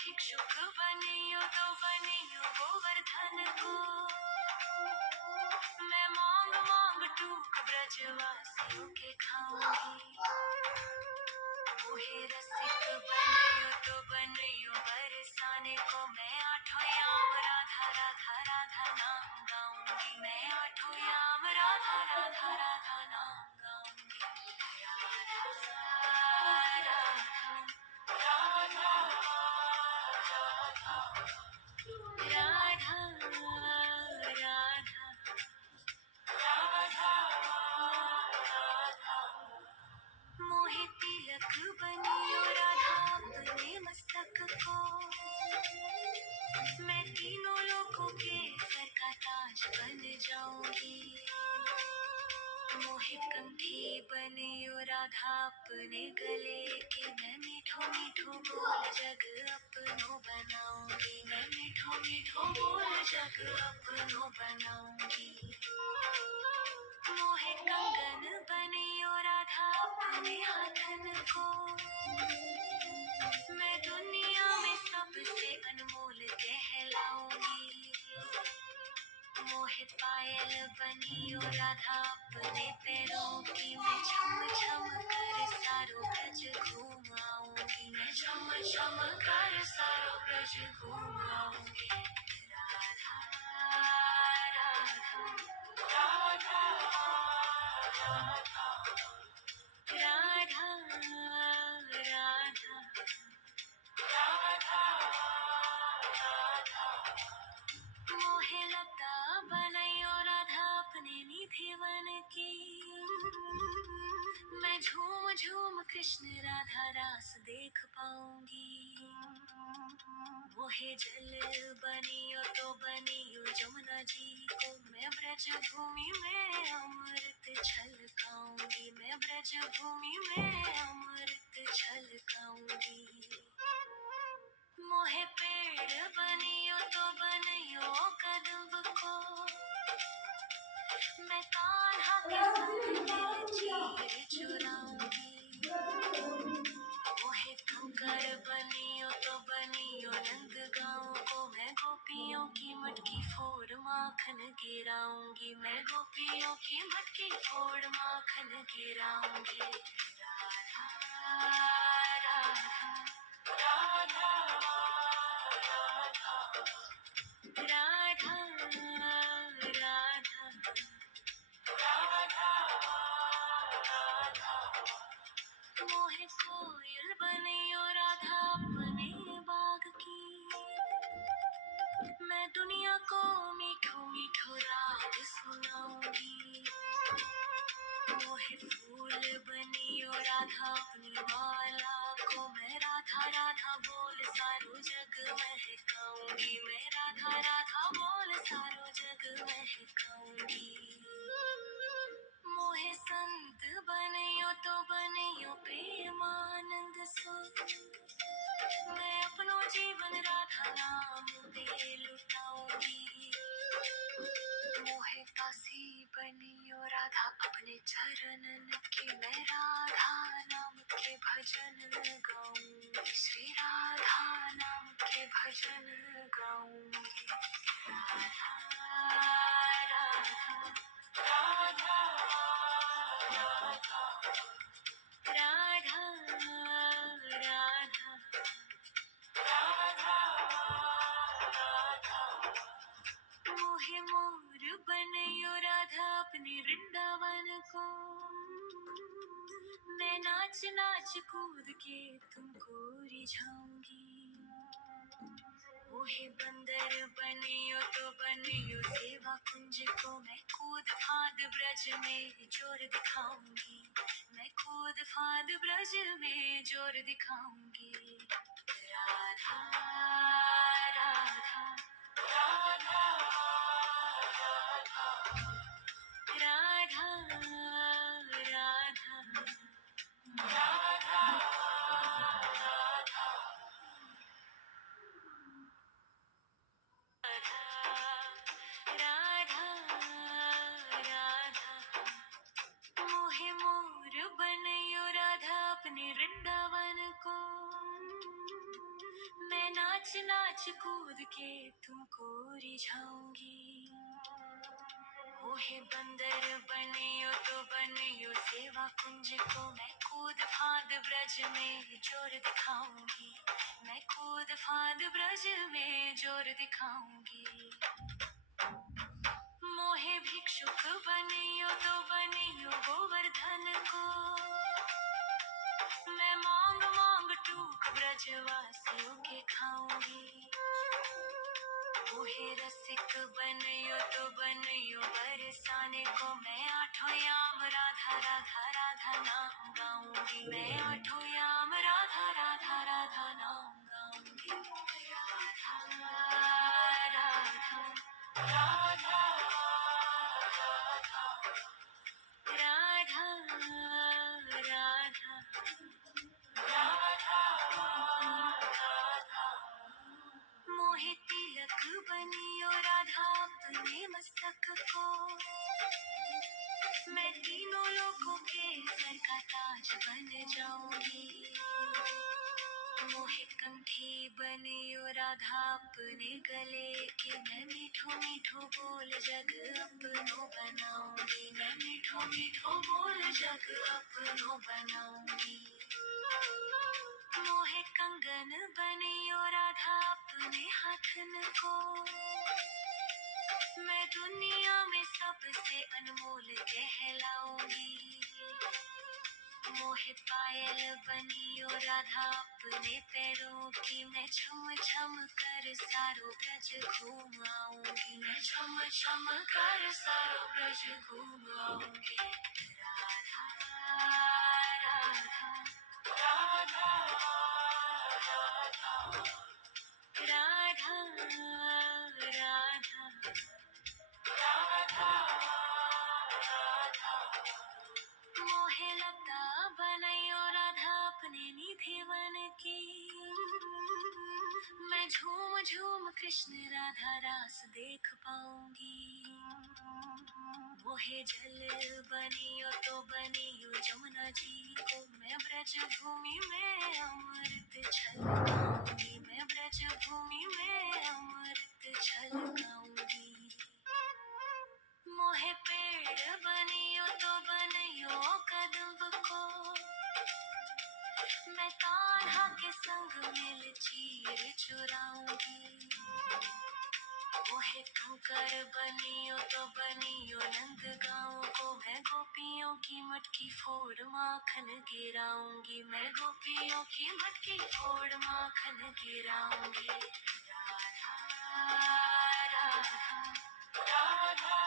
भिक्षुक बनियो तो बनियो गोवर्धन को। मैं मांग मांग टूक ब्रजवासियों के खाऊंगी। मोहे रसिक बनियो तो बनियो बरसाने को। मैं आठों याम राधा राधा राधा नाम गाऊंगी। मैं आठों याम राधा राधा राधा नाम गाऊंगी। राधा राधा राधा राधा राधा। मोहे तिलक बनियो राधा अपने मस्तक को। मैं तीनों लोगों के सर का ताज बन जाऊंगी। मोहे कंठी बनियो राधा अपने गले के। मैं मीठो मीठो बोल जग अपनो बनाऊंगी। मैं मीठो मीठो बोल जग अपनो बनाऊंगी। मोहे कंगन बनियो राधा अपने हाथन को। मैं दुनिया में सबसे अनमोल कहलाऊंगी। मोहे पायल बनियो राधा अपने पैरों की। मैं छम छम कर सारो ब्रज घूमाऊंगी। मैं छम छम कर सारो ब्रज घूमाऊंगी। राधा राधा राधा राधा राधा राधा राधा। मोहे लता बनैयो राधा अपने निधि वन की। मैं झूम झूम कृष्ण राधा रास देख पाऊंगी। मोहे जल बनियो तो बनियो जमुना जी को। मैं ब्रज भूमि में अमृत छलकाऊंगी। मैं ब्रज भूमि में अमृत छलकाऊंगी। मोहे पेड़ बनियो तो बनियो कदम को। मैं कान्हा के संग दिल चीर चुराऊंगी। मोहे कंकर बनियो तो बनियो नंद गाँव को। मैं गोपियों की मटकी फोड़ माखन गिराऊंगी। मैं गोपियों की मटकी फोड़ माखन गिराऊंगी। राधा राधा राधा राधा राधा राधा राधा। मोहे कोयल बनियो राधा अपने बाग की। मैं दुनिया को मीठो मीठो राग सुनाऊंगी। मोहे फूल बनियो राधा अपनी माला को। मैं राधा राधा बोल सारो जग महकाऊंगी। मैं राधा राधा बोल सारो जग महकाऊंगी। मोहे संत बनियो तो बनियो प्रेमानंद सो। मैं अपनो जीवन राधा नाम पे लुटाऊंगी। मोहे दासी बनियो राधा अपने चरणन की। मैं राधा नाम के भजन गाऊंगी। श्री राधा नाम के भजन गाऊंगी। राधा राधा राधा राधा राधा राधा राधा। मोहे मोर बनियो राधा अपने वृंदावन को। मैं नाच नाच कूद के तुमको रिझाऊंगी। मोहे बंदर बनियो तो बनियो सेवा कुंज को। मैं कूद फांद ब्रज में जोर दिखाऊंगी। मैं कूद फांद ब्रज में जोर दिखाऊंगी। राधा राधा राधा राधा राधा राधा राधा राधा राधा। मोहे मोर बनियो राधा अपने वृंदावन को। मैं नाच नाच नाच कूद के तुमको रिझाऊंगी। मोहे बंदर बनियो तो बनियो सेवा कुंज को मैं कूद फांद ब्रज में जोर दिखाऊंगी। मैं कूद फांद ब्रज में जोर दिखाऊंगी। मोहे भिक्षुक बनियो तो बनियो गोवर्धन को मैं मांग मांग टूक ब्रजवासियों के खाऊंगी। मोहे रसिक बनियो तो बनियो बरसाने को मैं आठों याम राधा राधा राधा नाम गाऊंगी। मैं आठों याम राधा राधा राधा नाम गाऊंगी। राधा राधा राधा राधा राधा राधा राधा। मोहे तिलक बनियो राधा अपने मस्तक को मैं तीनों लोगों के सर का ताज बन जाऊंगी। मोहे कंठी बनियो राधा अपने गले की मैं मीठो मीठो बोल जग अपनो बनाऊंगी। मैं मीठो मीठो बोल जग अपनो बनाऊंगी। मोहे कंगन बनियो राधा अपने हाथन को मैं दुनिया में सबसे अनमोल कहलाऊंगी। मोहे पायल बनियो राधा अपने पैरों की मैं छम छम कर सारो ब्रज घूम आऊंगी। मैं छम छम कर सारो ब्रज घूम आऊंगी। राधा राधा राधा राधा राधा राधा राधा। मोहे लता बनैयो राधा अपने निधिवन की मैं झूम झूम कृष्ण राधा रास देख पाऊंगी। मोहे जल बनियो तो बनियो जमुना जी को मैं ब्रज भूमि में अमृत छलकाऊंगी। मैं ब्रज भूमि में अमृत छलकाऊंगी। मोहे पेड़ बनियो तो बनियो कदम को मैं कान्हा के संग मिल चीर चुराऊंगी। मोहे कंकर बनियो तो बनियो नंद गाँव को मैं गोपियों की मटकी फोड़ माखन गिराऊंगी। मैं गोपियों की मटकी फोड़ माखन गिराऊंगी। राधा राधा राधा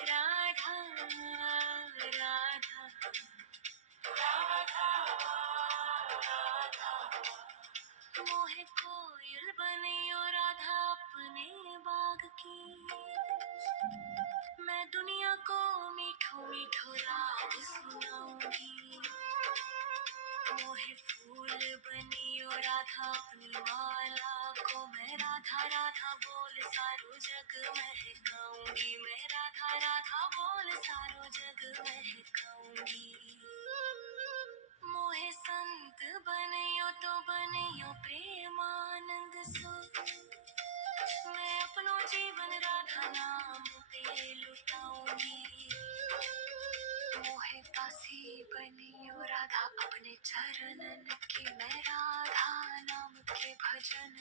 राधा राधा राधा राधा। मोहे कोयल बनियो राधा अपने बाग की मैं दुनिया को मीठो मीठो राग सुनाऊंगी। मोहे फूल बनियो राधा अपनी माला को मैं राधा राधा बोल सारो जग महकाऊंगी। मैं राधा राधा बोल सारो जग महकाऊंगी। मोहे संत बनियो तो बनियो प्रेमानंद सो मैं अपनो जीवन राधा नाम पे लुटाऊंगी। मोहे दासी बनियो राधा अपने चरणन की मैं राधा नाम के भजन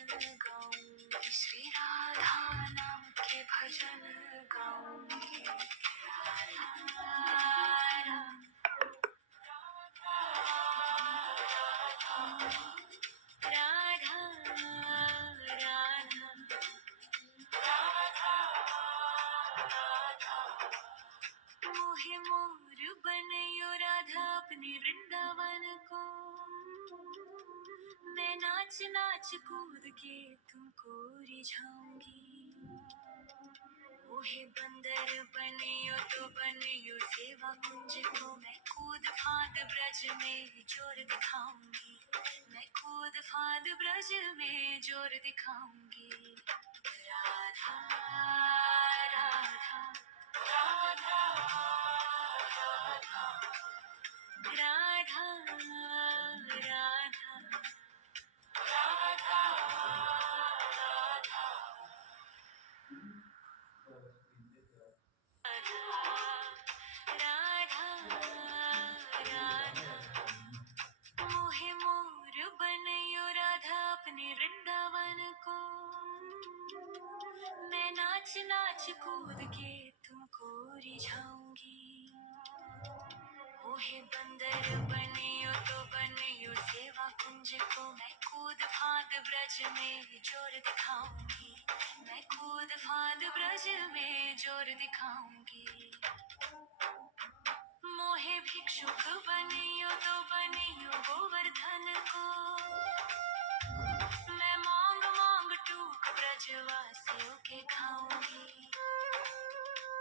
गाऊंगी। श्री राधा नाम के भजन गाऊंगी। राधा राधा राधा राधा। मोहे मोर बनियो राधा अपने वृंदावन को मैं नाच नाच कूद के तुमको रिझाऊंगी। मोहे बंदर बनियो तो बनियो सेवा कुंज को मैं कूद फांद ब्रज में जोर दिखाऊंगी। मैं कूद फांद ब्रज में जोर दिखाऊंगी। राधा राधा राधा राधा राधा राधा नाच नाच कूद के तुमको रिझाऊंगी। मोहे बंदर बनियो तो बनियो सेवा कुंज को, मैं कूद फांद ब्रज में जोर दिखाऊंगी। मैं कूद फांद ब्रज में जोर दिखाऊंगी। मोहे भिक्षुक बनियो तो बनियो गोवर्धन को, मैं मांग मांग टूक ब्रजवासियों के खाऊंगी।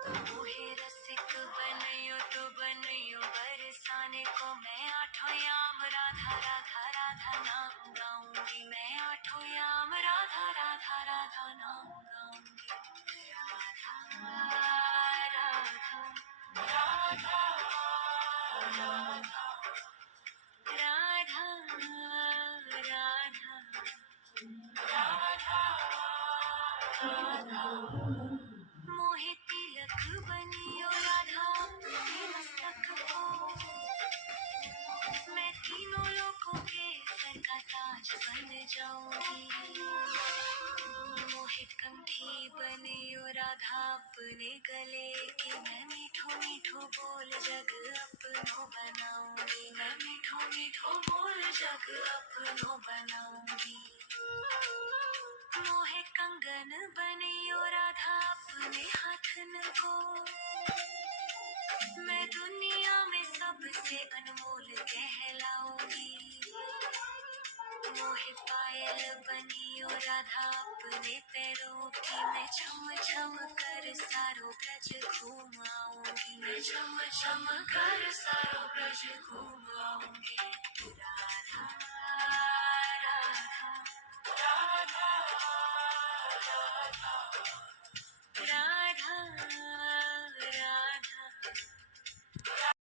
मोहे रसिक बनियो तो बनियो बरसाने को, मैं आठों याम राधा राधा राधा नाम गाऊंगी। मैं आठों याम राधा राधा राधा नाम गाऊंगी। राधा राधा राधा राधा राधा राधा। मोहे तिलक बनियो राधा अपने मस्तक को, मैं तीनों लोकों के सर का ताज बन जाऊंगी। मोहे कंठी बनियो राधा अपने गले की, मैं मीठो मीठो बोल जग अपनो बनाऊंगी। मैं मीठो मीठो बोल जग अपनो बनाऊंगी। मोहे कंगन बनियो राधा अपने हाथन को, मैं दुनिया में सबसे अनमोल कहलाऊंगी। मोहे पायल बनियो राधा अपने पैरों की, मैं छम छम कर सारो ब्रज घूम आऊंगी। मैं छम छम कर सारो ब्रज घूम आऊंगी। राधा राधा राधा राधा राधा राधा